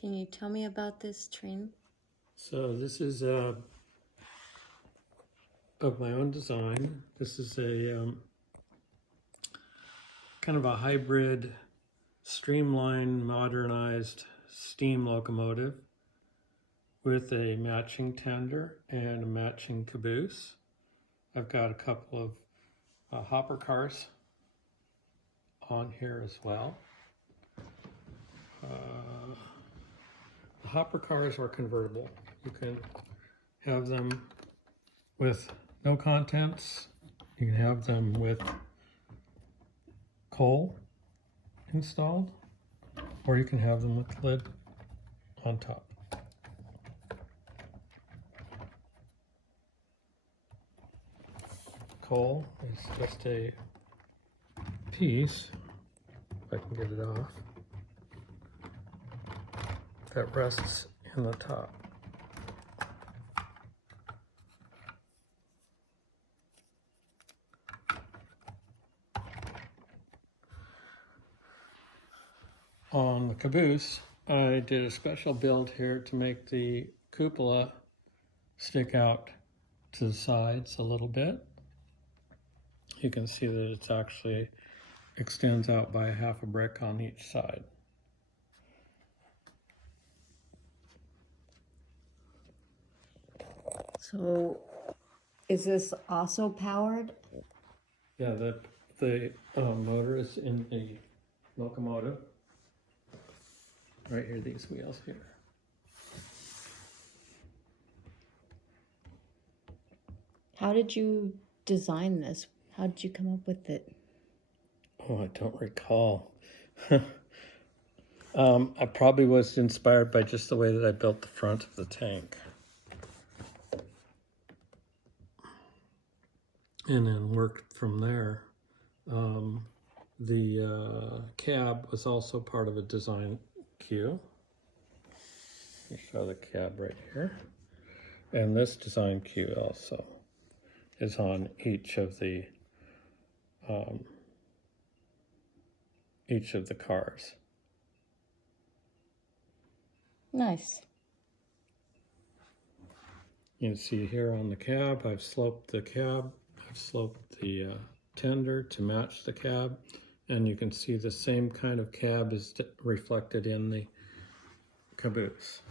Can you tell me about this train? So this is of my own design. This is a kind of a hybrid, streamlined, modernized steam locomotive with a matching tender and a matching caboose. I've got a couple of hopper cars on here as well. The hopper cars are convertible. You can have them with no contents. You can have them with coal installed, or you can have them with the lid on top. Coal is just a piece, if I can get it off, that rests in the top. On the caboose, I did a special build here to make the cupola stick out to the sides a little bit. You can see that it's actually extends out by half a brick on each side. So, is this also powered? Yeah, the motor is in the locomotive. Right here, these wheels here. How did you design this? How did you come up with it? Oh, I don't recall. I probably was inspired by just the way that I built the front of the tank. And then worked from there. The cab was also part of a design queue. Let me show the cab right here. And this design queue also is on each of the cars. Nice. You can see here on the cab, I've sloped the cab, I've sloped the tender to match the cab, and you can see the same kind of cab is reflected in the caboose.